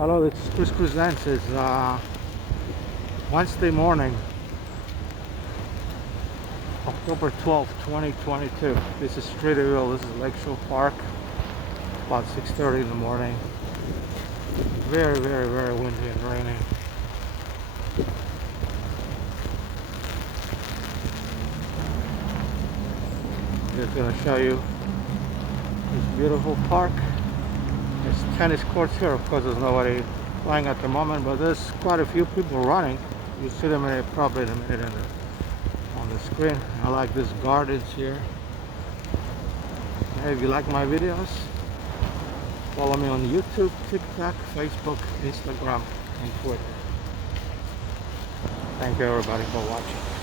Hello, it's Chris Presents. It's Wednesday morning, October 12th, 2022. This is Streeterville. This is Lakeshore Park. About 6:30 in the morning. Very, very, very windy and rainy. Just gonna show you this beautiful park. There's tennis courts here. Of course, there's nobody playing at the moment, but there's quite a few people running. You see them probably in a minute on the screen. I like this gardens here. Hey, if you like my videos, follow me on YouTube, TikTok, Facebook, Instagram, and Twitter. Thank you everybody for watching.